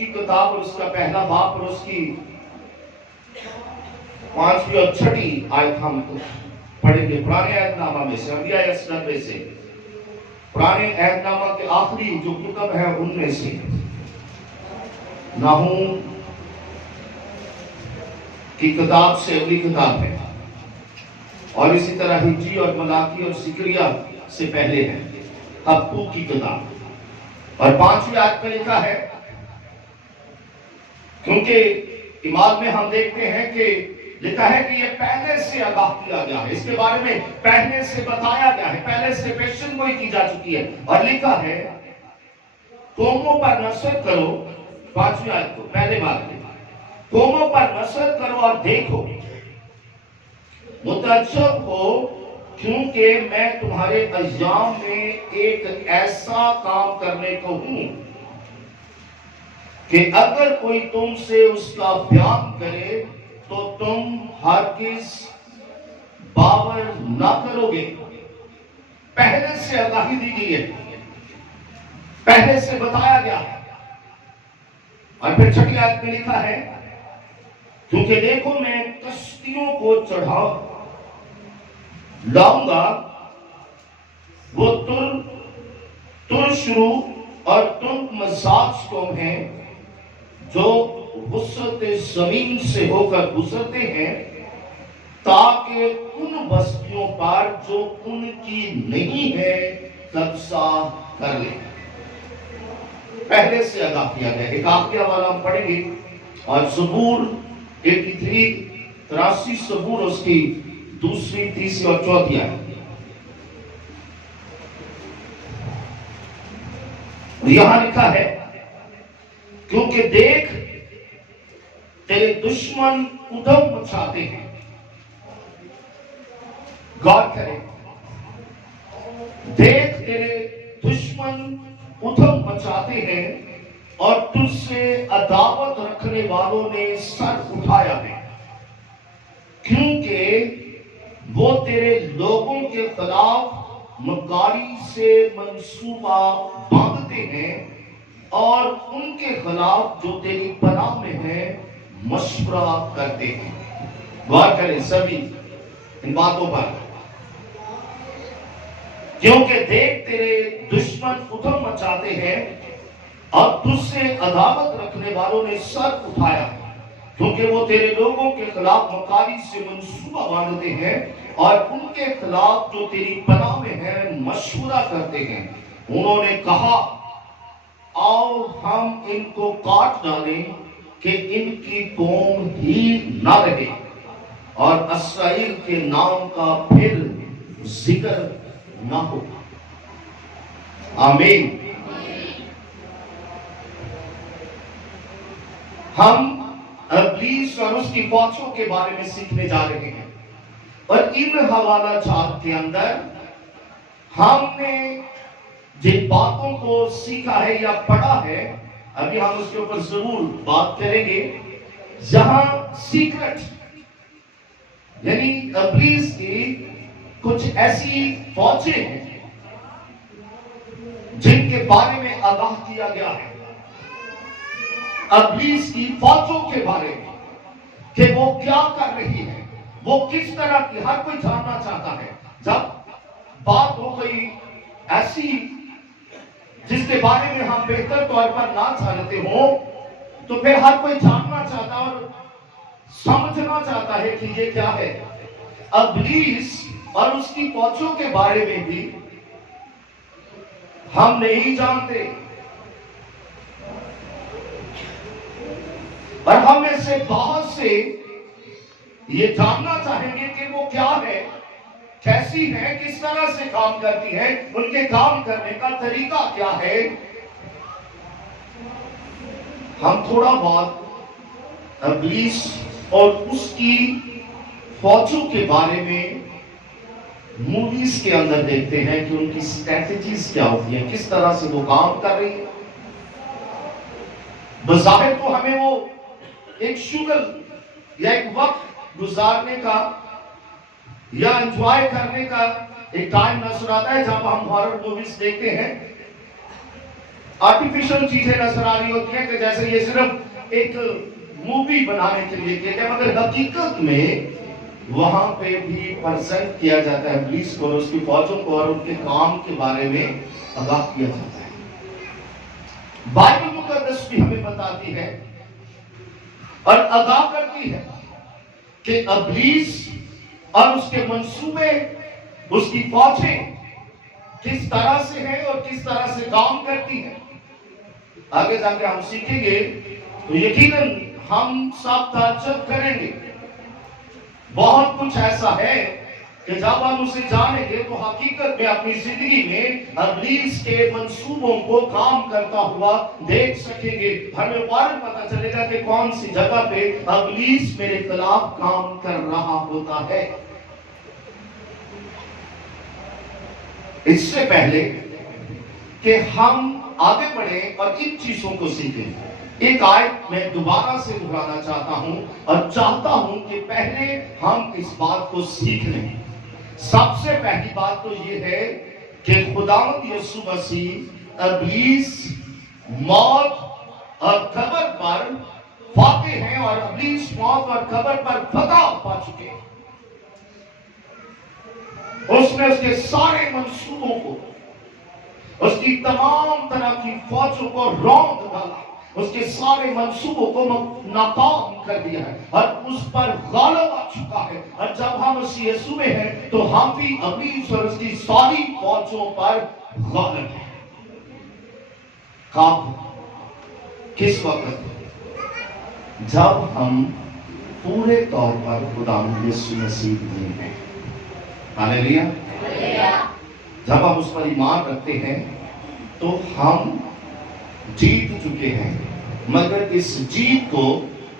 کی کتاب اور اس کا پہلا باب اور اس کی 5ویں اور 6ٹھی آیت ہم پڑھیں گے پرانے عہد نامہ میں سے، انبیاء اسلام میں سے، پرانے عہد نامہ کے آخری جو کتب ہے ان میں سے ناہوم کی کتاب سے اگلی کتاب ہے، اور اسی طرح ہجری اور ملاکی اور زکریا سے پہلے ہے حبقوق کی کتاب، اور 5ویں آیت میں لکھا ہے، کیونکہ ایمان میں ہم دیکھتے ہیں کہ لکھا ہے کہ یہ پہلے سے آگاہ کیا گیا ہے، اس کے بارے میں پہلے سے بتایا گیا ہے، پہلے سے پیشن گوئی کی جا چکی ہے، اور لکھا ہے قوموں پر نصرت کرو، 5ویں آیت کو پہلے بات میں، قوموں پر نصرت کرو اور دیکھو، متعجب ہو، کیونکہ میں تمہارے ایام میں ایک ایسا کام کرنے کو ہوں کہ اگر کوئی تم سے اس کا بیان کرے تو تم ہرگز باور نہ کرو گے۔ پہلے سے آگاہی دی گئی ہے، پہلے سے بتایا گیا ہے، اور پھر 6ٹھی آیت میں لکھا ہے کیونکہ دیکھو میں کشتیوں کو چڑھا لاؤں گا، وہ ترشرو اور ترک مزاج قوم ہیں جو وسعت زمین سے ہو کر گزرتے ہیں، تاکہ ان بستیوں پر جو ان کی نہیں ہے قبضہ کر لیں۔ پہلے سے آگاہ کیا گیا۔ ایک آخری حوالہ ہم پڑھیں گے، اور زبور 83 زبور اس کی 2، 3 اور 4 آیت۔ یہاں لکھا ہے کیونکہ دیکھ تیرے دشمن ادھم مچاتے ہیں، غور کریں، دیکھ تیرے دشمن ادھم مچاتے ہیں اور تجھ سے عداوت رکھنے والوں نے سر اٹھایا ہے، کیونکہ وہ تیرے لوگوں کے خلاف مکاری سے منصوبہ باندھتے ہیں اور ان کے خلاف جو تیری پناہ میں ہیں مشورہ کرتے ہیں۔ غور کریں سبھی ان باتوں پر، کیونکہ دیکھ تیرے دشمن ادھم مچاتے ہیں اور تجھ سے عداوت رکھنے والوں نے سر اٹھایا، کیونکہ وہ تیرے لوگوں کے خلاف مکاری سے منصوبہ باندھتے ہیں اور ان کے خلاف جو تیری پناہ میں ہیں مشورہ کرتے ہیں۔ انہوں نے کہا آؤ ہم ان کو کاٹ ڈالیں کہ ان کی قوم ہی نہ رہے اور اسرائیل کے نام کا پھر ذکر نہ ہو۔ آمین۔ ہم ابلیس اور اس کی فوجوں کے بارے میں سیکھنے جا رہے ہیں، اور ان حوالہ جات کے اندر ہم نے جن باتوں کو سیکھا ہے یا پڑھا ہے، ابھی ہم اس کے اوپر ضرور بات کریں گے۔ جہاں سیکرٹ یعنی ابلیس کی کچھ ایسی فوجیں ہیں جن کے بارے میں آگاہ کیا گیا ہے، ابلیس کی فوجوں کے بارے میں کہ وہ کیا کر رہی ہے، وہ کس طرح کی، ہر کوئی جاننا چاہتا ہے۔ جب بات ہو گئی ایسی جس کے بارے میں ہم بہتر طور پر نہ جانتے ہوں، تو پھر ہر کوئی جاننا چاہتا اور سمجھنا چاہتا ہے کہ یہ کیا ہے۔ ابلیس اور اس کی فوجوں کے بارے میں بھی ہم نہیں جانتے، اور ہم میں سے بہت سے یہ جاننا چاہیں گے کہ وہ کیا ہے، کیسی ہے، کس طرح سے کام کرتی ہے، ان کے کام کرنے کا طریقہ کیا ہے۔ ہم تھوڑا بہت ابلیس اور اس کی فوجوں کے بارے میں موویز کے اندر دیکھتے ہیں کہ ان کی سٹریٹجیز کیا ہوتی ہیں، کس طرح سے وہ کام کر رہی ہے۔ بظاہر تو ہمیں وہ ایک شغل یا ایک وقت گزارنے کا یا انجوائے کرنے کا ایک ٹائم نظر آتا ہے جب ہم ہارر موویز دیکھتے ہیں، आर्टिफिशियल चीजें नजर आ रही होती हैं कि जैसे ये सिर्फ एक मूवी बनाने के लिए किया गया, मगर हकीकत में वहां पे भी प्रेजेंट किया जाता है इब्लीस को और उसकी फौजों को और उनके काम के बारे में आगाह किया जाता है। बाइबल मुकद्दस भी हमें बताती है और आगाह करती है कि इब्लीस और उसके मंसूबे, उसकी फौजें किस तरह से है और किस तरह से काम करती है। आगे जाके हम सीखेंगे तो यकीनन हम सब ताज्जुब करेंगे। बहुत कुछ ऐसा है कि जब हम उसे जानेंगे तो हकीकत में अपनी जिंदगी में इब्लीस के मंसूबों को काम करता हुआ देख सकेंगे। हमें फौरन पता चलेगा कि कौन सी जगह पे इब्लीस मेरे खिलाफ काम कर रहा होता है। इससे पहले कि हम आगे बढ़े और इन चीजों को सीखें, एक आयत मैं दोबारा से दोहराना चाहता हूं और चाहता हूं कि पहले हम इस बात को सीख लें। सबसे पहली बात तो ये है कि खुदावंद यीशु मसीह इब्लीस, मौत और कब्र पर फातेह हैं और इब्लीस, मौत और कब्र पर फतह पा चुके हैं। उसने उसके सारे मंसूबों को, उसकी तमाम तरह की फौजों को रौंद डाला, उसके सारे मंसूबों को नाकाम कर दिया है और उस पर गालिब आ चुका है। और जब हम उस यीशु में हैं तो हम भी इब्लीस और उसकी सारी फौजों पर गालिब हैं। कब? किस वक्त? जब हम पूरे तौर पर खुदा यीशु मसीह में हैं। हालेलुया। जब हम उस पर ईमान रखते हैं तो हम जीत चुके हैं, मगर इस जीत को,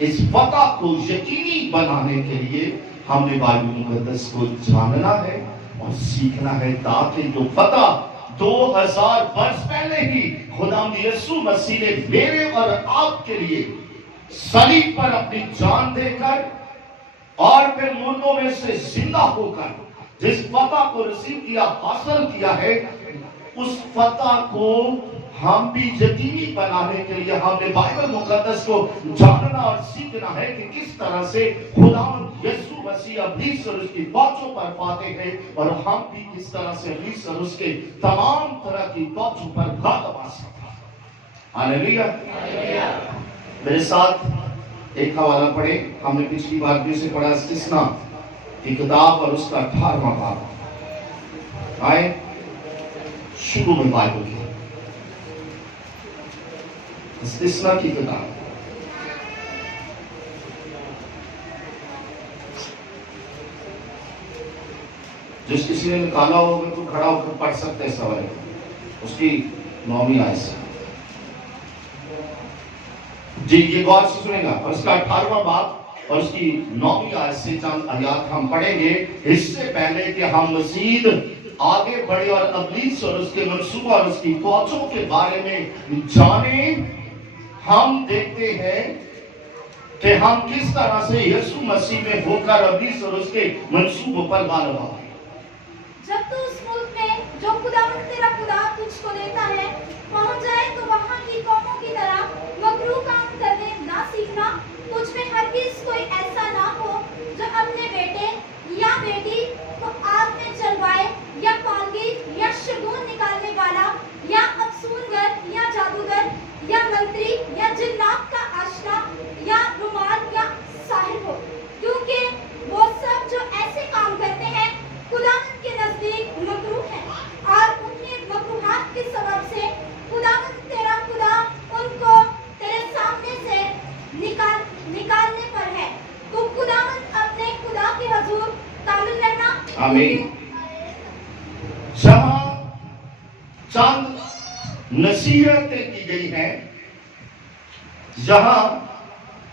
इस फतह को यकीनी बनाने के लिए हमने बाइबल मुकद्दस को जानना है और सीखना है, ताकि जो फतह 2000 वर्ष पहले ही खुदा यीशु मसीह ने मेरे और आपके लिए सलीब पर अपनी जान देकर और फिर मुर्दों में से जिंदा होकर जिस फतह को रिसीव किया, हासिल किया है, उस फतह को हम भी यकीनी बनाने के लिए हमने बाइबल मुकद्दस को जानना और सीखना है कि किस तरह से खुदावंद यीशु मसीह इब्लीस और उसकी फौजों पर फातेह है और हम भी किस तरह से इब्लीस और उसके तमाम तरह की फौजों पर गालिब आ सकते हैं। हालेलुया। मेरे साथ एक हवाला पढ़े, हमने पिछली बार भी उसे पढ़ा, इस्तिस्ना की किताब और उसका 18वां बाब। आए शुरू में बाइबल की इस्तिस्ना की किताब, जिस किसी ने निकाला होगा तो खड़ा होकर पढ़ सकते हैं सवाल, उसकी 9वीं आयत से जी, ये गौर से सुनेगा। और उसका 18वां बाब और उसकी 9वीं आयत से चंद आयत हम पढ़ेंगे। इससे पहले कि हम मजीद आगे बढ़े और इब्लीस और उसके मंसूबा और उसकी फौजों के बारे में जाने, हम देखते हैं कि हम किस तरह से यीशु मसीह में होकर इब्लीस और उसके मंसूबों पर गालिब आ गए। जब तू उस मुल्क में जो खुदावंद तेरा खुदा तुझको देता है पहुंच जाए तो वहां की कौमों की तरह मकरूह काम करने ना सीखना। तुझ में हरगिज कोई ऐसा ना हो जो अपने बेटे या बेटी को आग में जलवाए, या फांगी या शगुन निकालने वाला, या अफसूनगर या जादूगर या मंत्री या जिन्नात का आशना या रुमाल या साहिर हो, क्योंकि वो सब जो ऐसे काम करते हैं खुदावंद के नजदीक मकरूह है और उनके मकरूहात के सबब से खुदावंद तेरा खुदा उनको तेरे सामने से निकालने पर है। तो खुदावंद अपने खुदा के हुजूर कामिल रहना। आमीन। जहां चंद नसीहतें की गई हैं, जहां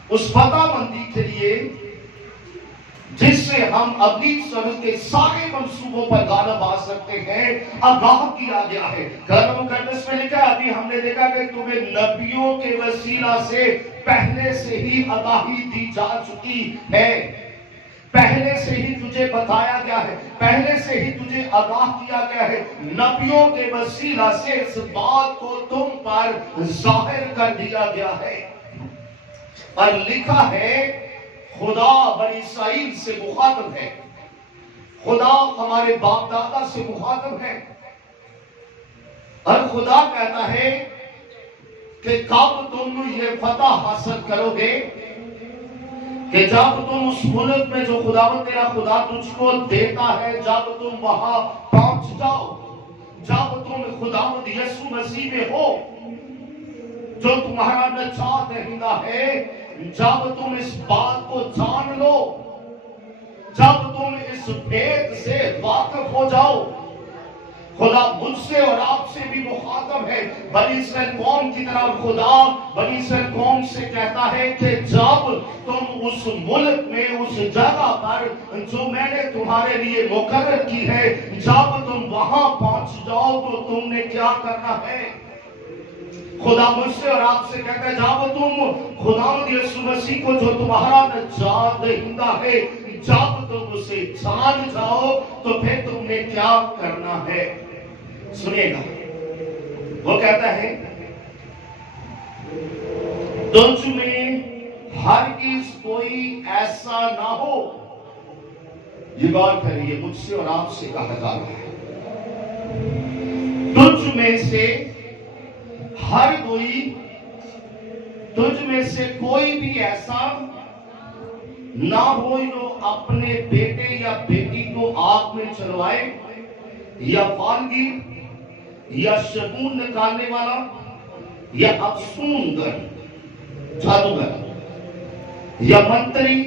उस फतहबंदी के लिए जिससे हम इब्लीस और उसके सारे मंसूबों पर गालिब आ सकते हैं, आगाह किया गया है। कलाम मुकद्दस में लिखा है, अभी हमने देखा कि तुम्हें नबियों के वसीला से पहले से ही आगाही दी जा चुकी है। पहले से ही तुझे बताया गया है, पहले से ही तुझे आगाह किया गया है, नबियों के वसीला से इस बात को तुम पर जाहिर कर दिया गया है। और लिखा है खुदा बनी इसराइल से मुखातब है, खुदा हमारे बाप दादा से मुखातब है, और खुदा कहता है कि कब तुम ये फतह हासिल करोगे कि जब तुम उस मुल्क में जो खुदावंद तेरा खुदा तुझको देता है, जब तुम वहां पहुंच जाओ, जब तुम खुदावंद यीशु मसीह में हो जो तुम्हारा निजात दहिंदा है, जब तुम इस बात को जान लो, जब तुम इस भेद से वाकिफ हो जाओ, खुदा मुझसे और आपसे भी मुखातब है, बनी इस्राएल कौम की तरफ खुदा बनी इस्राएल कौम से कहता है कि जब तुम उस मुल्क में, उस जगह पर जो मैंने तुम्हारे लिए मुकर्रर की है, जब तुम वहां पहुंच जाओ तो तुमने क्या करना है। खुदा मुझसे और आपसे कहता है जब तुम खुदावंद यीशु मसीह को जो तुम्हारा निजात दहिंदा है, जब तुम उसे जान जाओ तो फिर तुमने क्या करना है। सुनिएगा, वो कहता है तुझ में हरगिज़ कोई ऐसा ना हो, ये गौर करिए, मुझसे और आपसे कहा जा रहा है, तुझ में से हर कोई, तुझ में से कोई भी ऐसा ना हो जो अपने बेटे या बेटी को आग में चलवाए, या फालगीर, या शगुन निकालने वाला, या अफसूनगर, जादूगर, या मंत्री,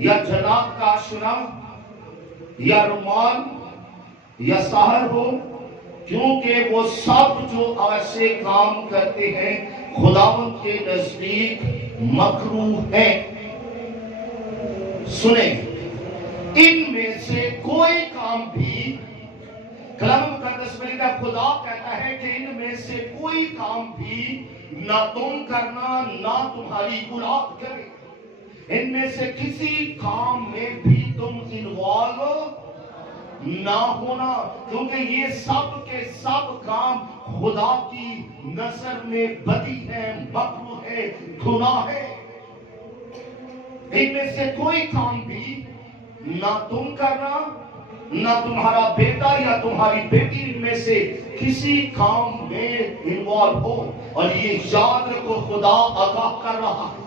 या जनाब का आशना, या रुमाल, या साहर हो, क्योंकि वो सब जो ऐसे काम करते हैं खुदावंद के नजदीक मकरूह है। सुने, इनमें से कोई काम भी, कलाम मुकद्दस में लिखा, खुदा कहता है कि इनमें से कोई काम भी ना तुम करना, ना तुम्हारी औलाद करे, इनमें से किसी काम में भी तुम इन्वॉल्व ना होना, क्योंकि ये सब के सब काम खुदा की नजर में बदी है, मकरूह है, गुनाह है। इनमें से कोई काम भी ना तुम करना, ना तुम्हारा बेटा या तुम्हारी बेटी इनमें से किसी काम में इन्वॉल्व हो। और ये याद रखो, खुदा आगाह कर रहा है,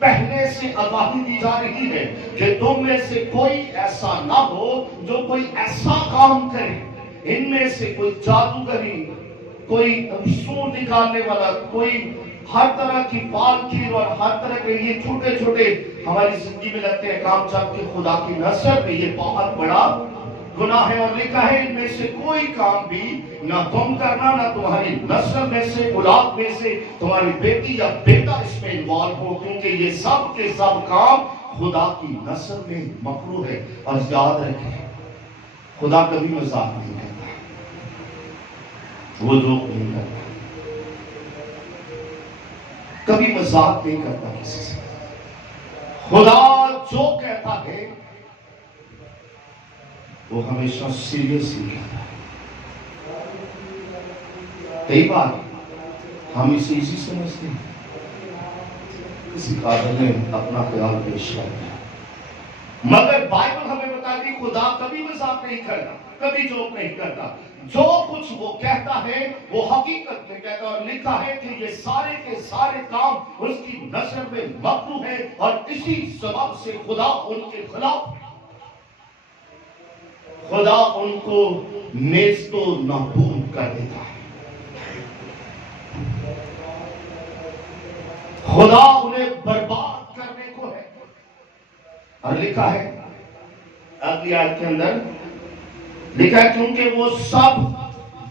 पहले से आगाही दी जा रही है कि तुम में से कोई ऐसा ना हो जो कोई ऐसा काम करे, इनमें से कोई जादूगरी, कोई सूर निकालने वाला, कोई हर तरह की पालखीर और हर तरह के ये छोटे छोटे हमारी जिंदगी में लगते हैं काम, जबकि खुदा की नजर में ये बहुत बड़ा गुनाह है। और लिखा है इनमें से कोई काम भी ना तुम करना, ना तुम्हारी नस्ल में से, औलाद में से तुम्हारी बेटी या बेटा इसमें इन्वॉल्व हो, क्योंकि ये सब के सब काम खुदा की नस्ल में मकरूह है। और याद रखें, खुदा कभी मजाक नहीं करता, वो जोक नहीं करता, कभी मजाक नहीं करता किसी से। खुदा जो कहता है वो हमेशा सीरियसली कहता है। कई बार हम इसे इसी समझते हैं, किसी काबिल ने अपना ख्याल पेश कर दिया, मगर बाइबल हमें बताती खुदा कभी मजाक नहीं करता, कभी जोक नहीं करता। जो कुछ वो कहता है वो हकीकत में कहता है। और लिखा है कि ये सारे के सारे काम उसकी नजर में मकरूह है, और इसी सबब से खुदा उनके खिलाफ, खुदा उनको नेस्तो नाबूद कर देता है, खुदा उन्हें बर्बाद करने को है। और लिखा है अगली आयत के अंदर, लिखा है क्योंकि वो सब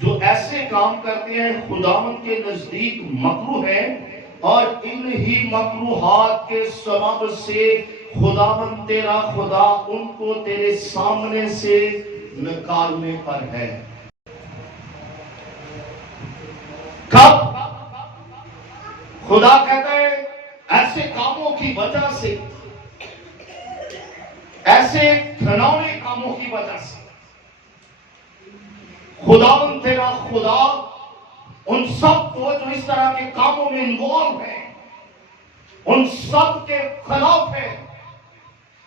जो ऐसे काम करते हैं खुदावंद के नजदीक मकरूह है, और इन ही मकरूहात के सबब से खुदावंद तेरा खुदा उनको तेरे सामने से निकालने पर है। कब? खुदा कहता है ऐसे कामों की वजह से, ایسے گھناؤنے کاموں کی وجہ سے خداوند تیرا خدا ان سب کو جو اس طرح کے کاموں میں انوالو ہیں ان سب کے خلاف ہے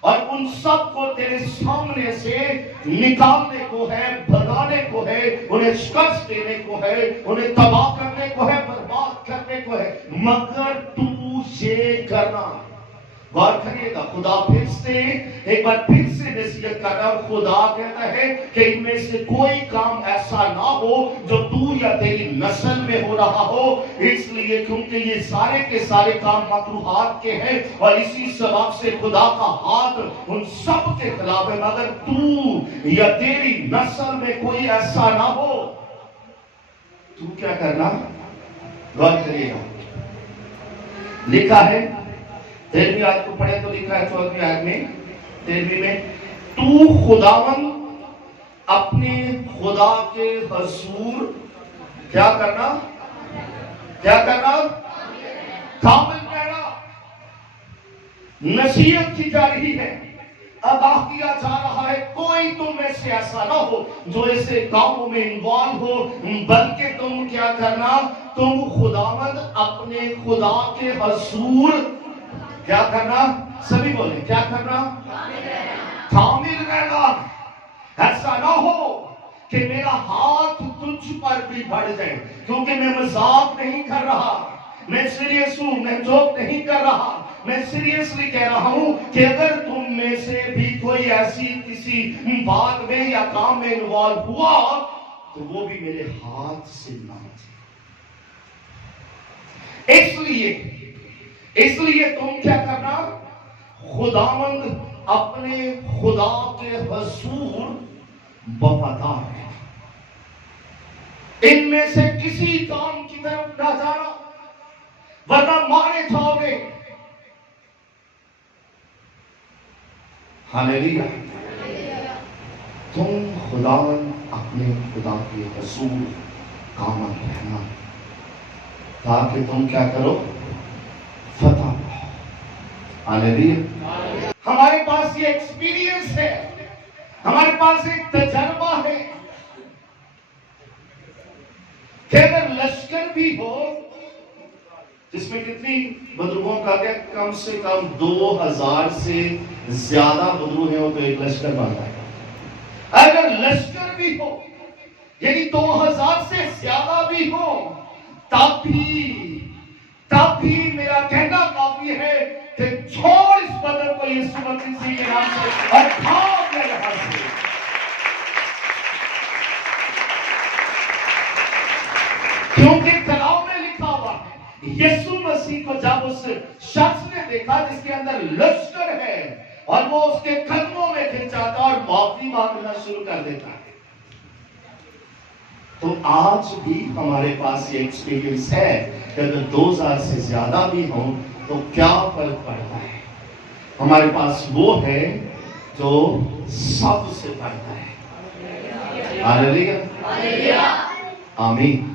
اور ان سب کو تیرے سامنے سے نکالنے کو ہے، بھگانے کو ہے، انہیں شکست دینے کو ہے، انہیں تباہ کرنے کو ہے، برباد کرنے کو ہے، مگر تو یہ کرنا۔ غور کریے گا، خدا پھر سے ایک بار پھر سے نصیحت کر رہا ہے۔ خدا کہتا ہے کہ ان میں سے کوئی کام ایسا نہ ہو جو تو یا تیری نسل میں ہو رہا ہو، اس لیے کیونکہ یہ سارے کے سارے کام مکروہات کے ہیں اور اسی سبب سے خدا کا ہاتھ ان سب کے خلاف ہے، مگر تو یا تیری نسل میں کوئی ایسا نہ ہو۔ تو کیا کرنا؟ غور کریے گا، لکھا ہے 13ویں آیت کو پڑھے تو لکھا ہے 14ویں آیت میں، 13ویں میں، تو خداوند اپنے خدا کے حضور کیا کرنا؟ کیا کرنا؟ کامل کہنا۔ نصیحت کی جا رہی ہے، آگاہ کیا جا رہا ہے، کوئی تم میں سے ایسا نہ ہو جو ایسے کاموں میں انوالو ہو، بلکہ تم کیا کرنا؟ تم خداوند اپنے خدا کے حضور کیا کرنا؟ سبھی بولیں، کیا کرنا؟ کامل رہنا۔ ایسا نہ ہو کہ میرا ہاتھ تجھ پر بھی بڑھ جائے، کیونکہ میں مذاق نہیں کر رہا، میں سیریس ہوں، میں جوک نہیں کر رہا، میں سیریسلی کہہ رہا ہوں کہ اگر تم میں سے بھی کوئی ایسی کسی بات میں یا کام میں انوالو ہوا تو وہ بھی میرے ہاتھ سے نہ جائے۔ اس لیے تم کیا کرنا؟ خداوند اپنے خدا کے حضور وفادار ہے، ان میں سے کسی کام کی طرف نہ جانا ورنہ مارے جاؤ گے۔ ہاللیلویا۔ تم خداوند اپنے خدا کے حضور کامل رہنا تاکہ تم کیا کرو؟ فتح پاؤ۔ ہاللیلویا۔ ہمارے پاس یہ ایکسپیرینس ہے، ہمارے پاس ایک تجربہ ہے کہ اگر لشکر بھی ہو جس میں کتنی بدروہوں کا کہ کم سے کم 2000 سے زیادہ بدروہ ہیں تو ایک لشکر بنتا ہے، اگر لشکر بھی ہو یعنی 2000 سے زیادہ بھی ہو تب بھی میرا کہنا کافی ہے کہ چھوڑ اس بدر کو یسوع مسیح کے نام سے اور بھاگ لے یہاں سے۔ کیونکہ کلام میں لکھا ہوا ہے، یسوع مسیح کو جب اس شخص نے دیکھا جس کے اندر لشکر ہے اور وہ اس کے قدموں میں گر جاتا اور معافی مانگنا شروع کر دیتا ہے، تو آج بھی ہمارے پاس یہ ایکسپیرینس ہے کہ اگر 2000 سے زیادہ بھی ہوں تو کیا فرق پڑتا ہے؟ ہمارے پاس وہ ہے جو سب سے بڑھتا ہے۔ ہاللیلویا، آمین۔